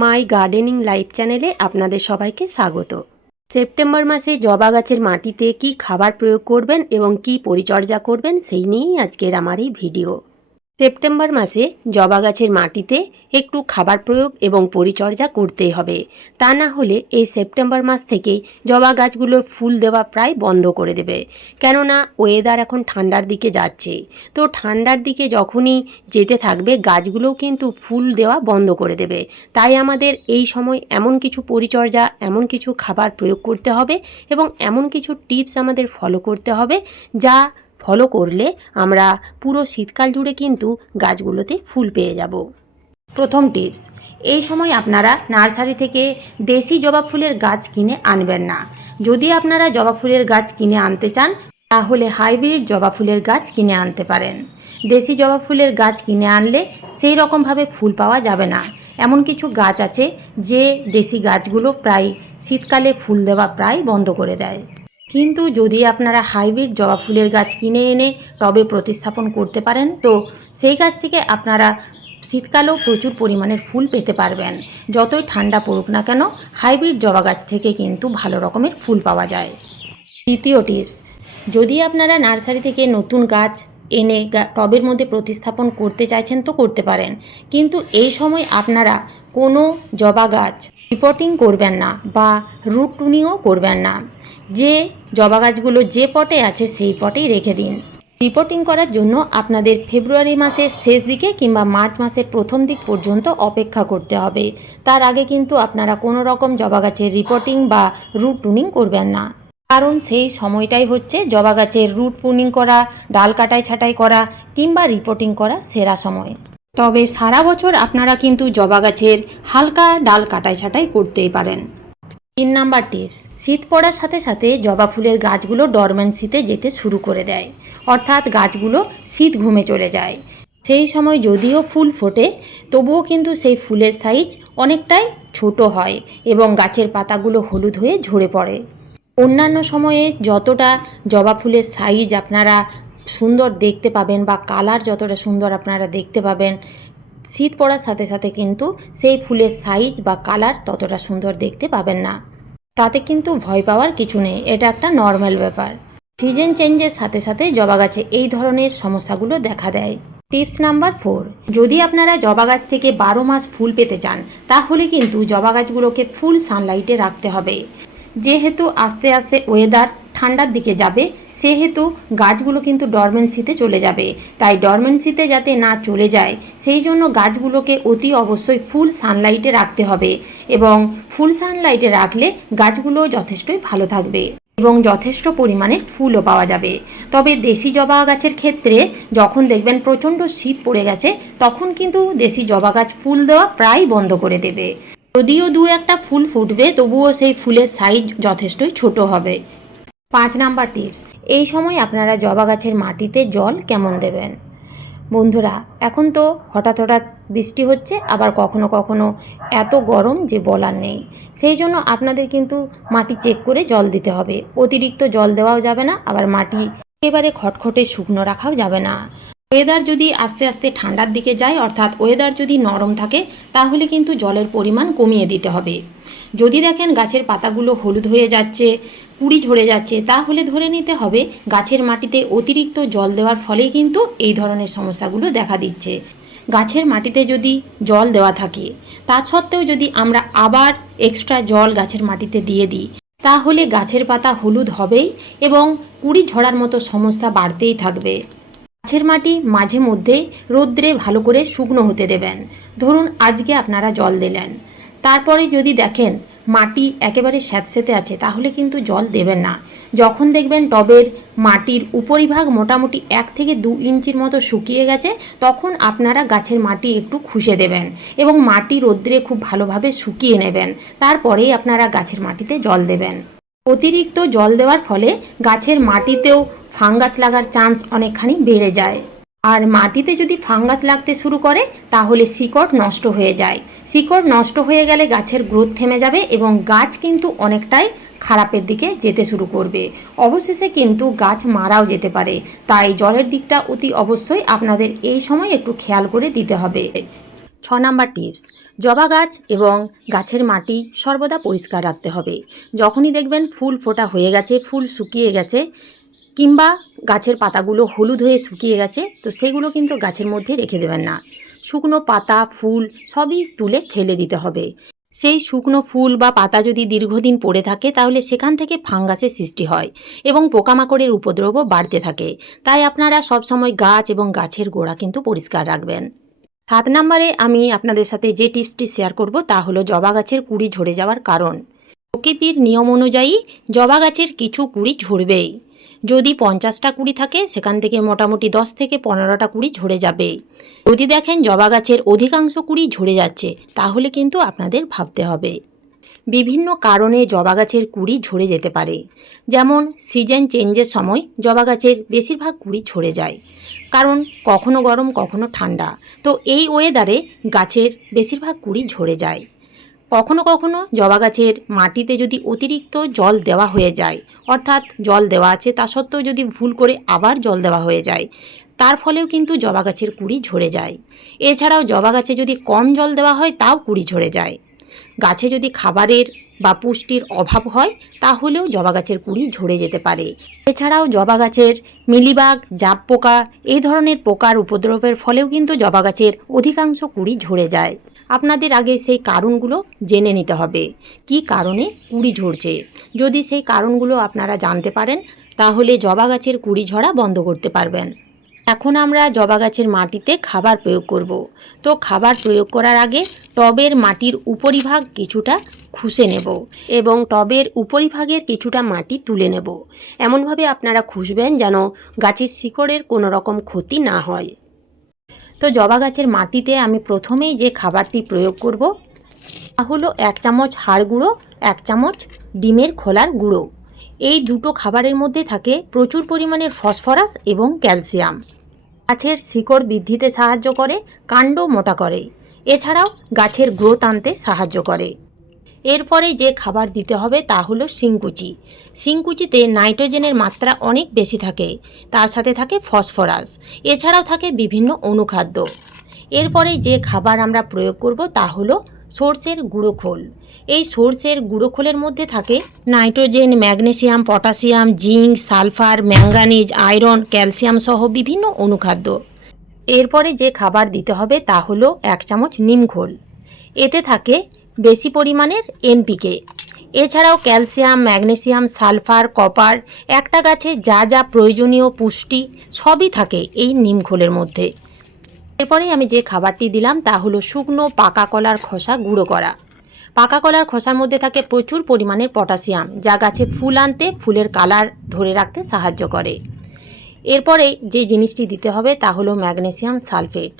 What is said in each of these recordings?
মাই gardening live চ্যানেলে আপনাদের সবাইকে স্বাগত। সেপ্টেম্বর মাসে জবা গাছের মাটিতে কি খাবার প্রয়োগ করবেন এবং কি পরিচর্যা করবেন সেই নিয়েই আজকের আমার এই ভিডিও। সেপ্টেম্বর মাসে জবা গাছের মাটিতে একটু খাবার প্রয়োগ এবং পরিচর্যা করতেই হবে। তা না হলে এই সেপ্টেম্বর মাস থেকেই জবা গাছগুলোর ফুল দেওয়া প্রায় বন্ধ করে দেবে। কেননা ওয়েদার এখন ঠান্ডার দিকে যাচ্ছে। তো ঠান্ডার দিকে যখনই যেতে থাকবে, গাছগুলোও কিন্তু ফুল দেওয়া বন্ধ করে দেবে। তাই আমাদের এই সময় এমন কিছু পরিচর্যা, এমন কিছু খাবার প্রয়োগ করতে হবে এবং এমন কিছু টিপস আমাদের ফলো করতে হবে যা ফলো করলে আমরা পুরো শীতকাল জুড়ে কিন্তু গাছগুলোতে ফুল পেয়ে যাব। প্রথম টিপস, এই সময় আপনারা নার্সারি থেকে দেশি জবা ফুলের গাছ কিনে আনবেন না। যদি আপনারা জবা ফুলের গাছ কিনে আনতে চান, তাহলে হাইব্রিড জবা ফুলের গাছ কিনে আনতে পারেন। দেশি জবা ফুলের গাছ কিনে আনলে সেই রকমভাবে ফুল পাওয়া যাবে না। এমন কিছু গাছ আছে, যে দেশি গাছগুলো প্রায় শীতকালে ফুল দেওয়া প্রায় বন্ধ করে দেয়। কিন্তু যদি আপনারা হাইব্রিড জবা ফুলের গাছ কিনে এনে টবে প্রতিস্থাপন করতে পারেন, তো সেই গাছ থেকে আপনারা শীতকালেও প্রচুর পরিমাণের ফুল পেতে পারবেন। যতই ঠান্ডা পড়ুক না কেন, হাইব্রিড জবা গাছ থেকে কিন্তু ভালো রকমের ফুল পাওয়া যায়। দ্বিতীয় টিপস, যদি আপনারা নার্সারি থেকে নতুন গাছ এনে টবের মধ্যে প্রতিস্থাপন করতে চাইছেন তো করতে পারেন। কিন্তু এই সময় আপনারা কোনো জবা গাছ রিপোর্টিং করবেন না বা রুট টুনিংও করবেন না। যে জবা গাছগুলো যে পটে আছে সেই পটেই রেখে দিন। রিপোর্টিং করার জন্য আপনাদের ফেব্রুয়ারি মাসের শেষ দিকে কিংবা মার্চ মাসের প্রথম দিক পর্যন্ত অপেক্ষা করতে হবে। তার আগে কিন্তু আপনারা কোনো রকম জবা গাছের রিপোর্টিং বা রুট টুনিং করবেন না। কারণ সেই সময়টাই হচ্ছে জবা গাছের রুট প্রুনিং করা, ডাল কাটাই ছাঁটাই করা কিংবা রিপোর্টিং করা সেরা সময়। তবে সারা বছর আপনারা কিন্তু জবা গাছের হালকা ডাল কাটাই ছাঁটাই করতেই পারেন। তিন নাম্বার টিপস শীত পড়ার সাথে সাথে জবা ফুলের গাছগুলো ডরমেন্সিতে যেতে শুরু করে দেয়। অর্থাৎ গাছগুলো শীত ঘুমে চলে যায়। সেই সময় যদিও ফুল ফোটে, তবুও কিন্তু সেই ফুলের সাইজ অনেকটাই ছোট হয় এবং গাছের পাতাগুলো হলুদ হয়ে ঝরে পড়ে। অন্যান্য সময়ে যতটা জবা ফুলের সাইজ আপনারা সুন্দর দেখতে পাবেন বা কালার যতটা সুন্দর আপনারা দেখতে পাবেন শীত পড়ার সাথে সাথে কিন্তু সেই ফুলের সাইজ বা কালার ততটা সুন্দর দেখতে পাবেন না। তাতে কিন্তু ভয় পাওয়ার কিছু নেই, এটা একটা নর্মাল ব্যাপার। সিজন চেঞ্জের সাথে সাথে জবা গাছে এই ধরনের সমস্যাগুলো দেখা দেয়। টিপস নাম্বার ফোর যদি আপনারা জবা গাছ থেকে বারো মাস ফুল পেতে চান, তাহলে কিন্তু জবা গাছগুলোকে ফুল সানলাইটে রাখতে হবে। যেহেতু আস্তে আস্তে ওয়েদার ঠান্ডার দিকে যাবে, সেহেতু গাছগুলো কিন্তু ডরমেন্সিতে চলে যাবে। তাই ডরমেন্সিতে যাতে না চলে যায়, সেই জন্য গাছগুলোকে অতি অবশ্যই ফুল সানলাইটে রাখতে হবে এবং ফুল সানলাইটে রাখলে গাছগুলো যথেষ্টই ভালো থাকবে এবং যথেষ্ট পরিমাণে ফুলও পাওয়া যাবে। তবে দেশি জবা গাছের ক্ষেত্রে যখন দেখবেন প্রচণ্ড শীত পড়ে গেছে, তখন কিন্তু দেশি জবা গাছ ফুল দেওয়া প্রায় বন্ধ করে দেবে। যদিও দু একটা ফুল ফুটবে, তবুও সেই ফুলের সাইজ যথেষ্টই ছোট হবে। পাঁচ নাম্বার টিপস, এই সময় আপনারা জবা গাছের মাটিতে জল কেমন দেবেন? বন্ধুরা, এখন তো হঠাৎ হঠাৎ বৃষ্টি হচ্ছে, আবার কখনো কখনো এত গরম যে বলার নেই। সেই জন্য আপনাদের কিন্তু মাটি চেক করে জল দিতে হবে। অতিরিক্ত জল দেওয়াও যাবে না, আবার মাটি একেবারে খটখটে শুকনো রাখাও যাবে না। ওয়েদার যদি আস্তে আস্তে ঠান্ডার দিকে যায়, অর্থাৎ ওয়েদার যদি নরম থাকে, তাহলে কিন্তু জলের পরিমাণ কমিয়ে দিতে হবে। যদি দেখেন গাছের পাতাগুলো হলুদ হয়ে যাচ্ছে, কুড়ি ঝরে যাচ্ছে, তাহলে ধরে নিতে হবে গাছের মাটিতে অতিরিক্ত জল দেওয়ার ফলেই কিন্তু এই ধরনের সমস্যাগুলো দেখা দিচ্ছে। গাছের মাটিতে যদি জল দেওয়া থাকে, তা সত্ত্বেও যদি আমরা আবার এক্সট্রা জল গাছের মাটিতে দিয়ে দিই, তাহলে গাছের পাতা হলুদ হবেই এবং কুড়ি ঝরার মতো সমস্যা বাড়তেই থাকবে। গাছের মাটি মাঝে মধ্যে রোদ্রে ভালো করে শুকনো হতে দেবেন। ধরুন, আজকে আপনারা জল দিলেন। তারপরে যদি দেখেন মাটি একেবারে স্যাঁতস্যাঁতে আছে, তাহলে কিন্তু জল দেবেন না। যখন দেখবেন টবের মাটির উপরিভাগ মোটামুটি এক থেকে দু ইঞ্চির মতো শুকিয়ে গেছে, তখন আপনারা গাছের মাটি একটু খুশে দেবেন এবং মাটি রোদ্রে খুব ভালোভাবে শুকিয়ে নেবেন। তারপরেই আপনারা গাছের মাটিতে জল দেবেন। অতিরিক্ত জল দেওয়ার ফলে গাছের মাটিতেও ফাঙ্গাস লাগার চান্স অনেকখানি বেড়ে যায়। আর মাটিতে যদি ফাঙ্গাস লাগতে শুরু করে, তাহলে শিকড় নষ্ট হয়ে যায়। শিকড় নষ্ট হয়ে গেলে গাছের গ্রোথ থেমে যাবে এবং গাছ কিন্তু অনেকটাই খারাপের দিকে যেতে শুরু করবে। অবশেষে কিন্তু গাছ মারাও যেতে পারে। তাই জলের দিকটা অতি অবশ্যই আপনাদের এই সময় একটু খেয়াল করে দিতে হবে। ছ নাম্বার টিপস, জবা গাছ এবং গাছের মাটি সর্বদা পরিষ্কার রাখতে হবে। যখনই দেখবেন ফুল ফোটা হয়ে গেছে, ফুল শুকিয়ে গেছে কিংবা গাছের পাতাগুলো হলুদ হয়ে শুকিয়ে গেছে, তো সেগুলো কিন্তু গাছের মধ্যে রেখে দেবেন না। শুকনো পাতা, ফুল সবই তুলে ফেলে দিতে হবে। সেই শুকনো ফুল বা পাতা যদি দীর্ঘদিন পড়ে থাকে, তাহলে সেখান থেকে ফাঙ্গাসের সৃষ্টি হয় এবং পোকামাকড়ের উপদ্রবও বাড়তে থাকে। তাই আপনারা সবসময় গাছ এবং গাছের গোড়া কিন্তু পরিষ্কার রাখবেন। সাত নম্বরে আমি আপনাদের সাথে যে টিপসটি শেয়ার করব, তা হলো জবা গাছের কুড়ি ঝরে যাওয়ার কারণ। প্রকৃতির নিয়ম অনুযায়ী জবা গাছের কিছু কুড়ি ঝরবেই। যদি পঞ্চাশটা কুড়ি থাকে, সেখান থেকে মোটামুটি দশ থেকে পনেরোটা কুড়ি ঝরে যাবে। যদি দেখেন জবা গাছের অধিকাংশ কুড়ি ঝরে যাচ্ছে, তাহলে কিন্তু আপনাদের ভাবতে হবে। বিভিন্ন কারণে জবা গাছের কুড়ি ঝরে যেতে পারে। যেমন সিজন চেঞ্জের সময় জবা গাছের বেশিরভাগ কুড়ি ঝরে যায়। কারণ, কখনো গরম, কখনো ঠান্ডা। তো এই ওয়েদারে গাছের বেশিরভাগ কুড়ি ঝরে যায়। কখনো কখনো জবা গাছের মাটিতে যদি অতিরিক্ত জল দেওয়া হয়ে যায়, অর্থাৎ জল দেওয়া আছে তা সত্ত্বেও যদি ভুল করে আবার জল দেওয়া হয়ে যায়, তার ফলেও কিন্তু জবা গাছের কুড়ি ঝরে যায়। এছাড়াও জবা গাছে যদি কম জল দেওয়া হয়, তাও কুড়ি ঝরে যায়। গাছে যদি খাবারের বা পুষ্টির অভাব হয়, তাহলেও জবা গাছের কুড়ি ঝরে যেতে পারে। এছাড়াও জবা গাছের মিলিবাগ, জাপ পোকা, এই ধরনের পোকার উপদ্রবের ফলেও কিন্তু জবা গাছের অধিকাংশ কুড়ি ঝরে যায়। আপনাদের আগে সেই কারণগুলো জেনে নিতে হবে। কি কারণে কুড়ি ঝরছে? যদি সেই কারণগুলো আপনারা জানতে পারেন, তাহলে জবা গাছের কুড়ি ঝরা বন্ধ করতে পারবেন। এখন আমরা জবা গাছের মাটিতে খাবার প্রয়োগ করব। তো খাবার প্রয়োগ করার আগে টবের মাটির উপরিভাগ কিছুটা খুশে নেব এবং টবের উপরিভাগের কিছুটা মাটি তুলে নেব। এমনভাবে আপনারা খুশবেন যেন গাছের শিকড়ের কোনো রকম ক্ষতি না হয়। তো জবা গাছের মাটিতে আমি প্রথমেই যে খাবারটি প্রয়োগ করব, তা হলো এক চামচ হাড় গুঁড়ো, এক চামচ ডিমের খোলার গুঁড়ো। এই দুটো খাবারের মধ্যে থাকে প্রচুর পরিমাণের ফসফরাস এবং ক্যালসিয়াম। গাছের শিকড় বৃদ্ধিতে সাহায্য করে, কাণ্ড মোটা করে। এছাড়াও গাছের গ্রোথ আনতে সাহায্য করে। এরপরে যে খাবার দিতে হবে তা হলো শিংকুচি। শিংকুচিতে নাইট্রোজেনের মাত্রা অনেক বেশি থাকে। তার সাথে থাকে ফসফরাস। এছাড়াও থাকে বিভিন্ন অনুখাদ্য। এরপরে যে খাবার আমরা প্রয়োগ করব তা হলো সর্ষের গুঁড়ো খোল। এই সর্ষের গুঁড়ো খোলের মধ্যে থাকে nitrogen, magnesium potassium zinc, sulphur, manganese, iron, calcium সহ বিভিন্ন অনুখাদ্য। এরপরে যে খাবার দিতে হবে তা হলো এক চামচ নিমখোল এতে থাকে বেশি পরিমাণের এনপিকে এছাড়াও ক্যালসিয়াম, ম্যাগনেসিয়াম, সালফার, কপার, একটা গাছে যা যা প্রয়োজনীয় পুষ্টি সবই থাকে এই নিমখোলের মধ্যে। এরপরে আমি যে খাবারটি দিলাম তা হলো শুকনো পাকা কলার খোসা গুঁড়ো করা। পাকা কলার খোসার মধ্যে থাকে প্রচুর পরিমাণের পটাশিয়াম, যা গাছে ফুল আনতে ফুলের কালার ধরে রাখতে সাহায্য করে। এরপরে যে জিনিসটি দিতে হবে তা হলো ম্যাগনেসিয়াম সালফেট।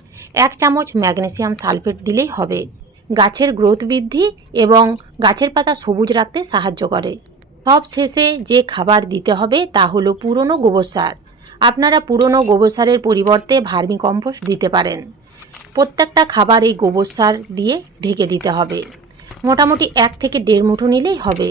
এক চামচ ম্যাগনেসিয়াম সালফেট দিলেই হবে। গাছের গ্রোথ বৃদ্ধি এবং গাছের পাতা সবুজ রাখতে সাহায্য করে। সব শেষে যে খাবার দিতে হবে তা হলো পুরনো গোবর সার। আপনারা পুরনো গোবর সারের পরিবর্তে ভার্মি কম্পোস্ট দিতে পারেন। প্রত্যেকটা খাবার এই গোবর সার দিয়ে ঢেকে দিতে হবে। মোটামুটি এক থেকে দেড় মুঠো নিলেই হবে।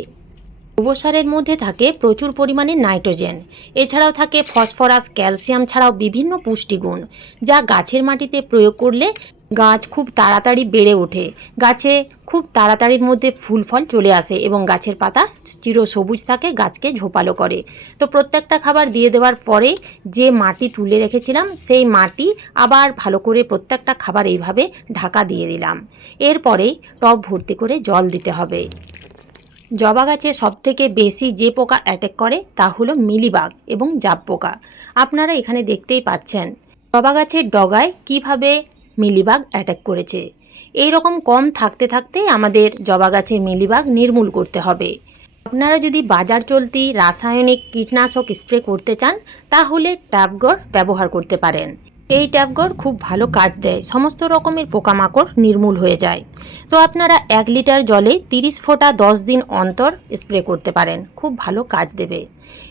গোবর সারের মধ্যে থাকে প্রচুর পরিমাণে নাইট্রোজেন। এছাড়াও থাকে ফসফরাস, ক্যালসিয়াম ছাড়াও বিভিন্ন পুষ্টিগুণ যা গাছের মাটিতে প্রয়োগ করলে গাছ খুব তাড়াতাড়ি বেড়ে ওঠে। গাছে খুব তাড়াতাড়ির মধ্যে ফুল ফল চলে আসে এবং গাছের পাতা চির সবুজ থাকে, গাছকে ঝোপালো করে। তো প্রত্যেকটা খাবার দিয়ে দেওয়ার পরে যে মাটি তুলে রেখেছিলাম, সেই মাটি আবার ভালো করে প্রত্যেকটা খাবার এইভাবে ঢাকা দিয়ে দিলাম। এরপরে টব ভর্তি করে জল দিতে হবে। জবা গাছে সবথেকে বেশি যে পোকা অ্যাটেক করে তা হলো মিলিবাগ এবং জাব পোকা আপনারা এখানে দেখতেই পাচ্ছেন জবা গাছের ডগায় কীভাবে মিলিবাগ অ্যাটাক করেছে। এই রকম কম থাকতে থাকতে আমাদের জবা গাছের মিলিবাগ নির্মূল করতে হবে। আপনারা যদি বাজার চলতি রাসায়নিক কীটনাশক স্প্রে করতে চান, তাহলে ট্যাবগড় ব্যবহার করতে পারেন। এই ট্যাবগড় খুব ভালো কাজ দেয়। সমস্ত রকমের পোকামাকড় নির্মূল হয়ে যায়। তো আপনারা এক লিটার জলে তিরিশ ফোঁটা দশ দিন অন্তর স্প্রে করতে পারেন। খুব ভালো কাজ দেবে।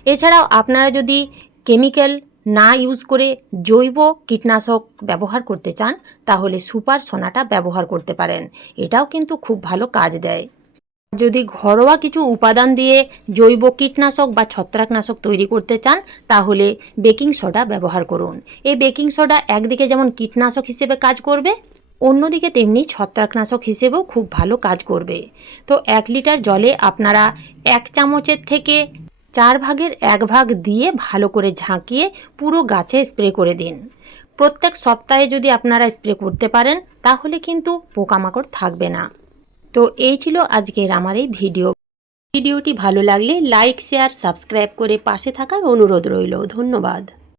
এছাড়াও আপনারা যদি কেমিক্যাল না ইউজ করে জৈব কীটনাশক ব্যবহার করতে চান, তাহলে সুপার সোনাটা ব্যবহার করতে পারেন। এটাও কিন্তু খুব ভালো কাজ দেয়। যদি ঘরোয়া কিছু উপাদান দিয়ে জৈব কীটনাশক বা ছত্রাকনাশক তৈরি করতে চান, তাহলে বেকিং সোডা ব্যবহার করুন। এই বেকিং সোডা একদিকে যেমন কীটনাশক হিসেবে কাজ করবে, অন্যদিকে তেমনি ছত্রাকনাশক হিসেবেও খুব ভালো কাজ করবে। তো এক লিটার জলে আপনারা এক চামচের থেকে চার ভাগের এক ভাগ দিয়ে ভালো করে ঝাঁকিয়ে পুরো গাছে স্প্রে করে দিন। প্রত্যেক সপ্তাহে যদি আপনারা স্প্রে করতে পারেন, তাহলে কিন্তু পোকামাকড় থাকবে না। তো এই ছিল আজকের আমার এই ভিডিও। ভিডিওটি ভালো লাগলে লাইক, শেয়ার, সাবস্ক্রাইব করে পাশে থাকার অনুরোধ রইল। ধন্যবাদ।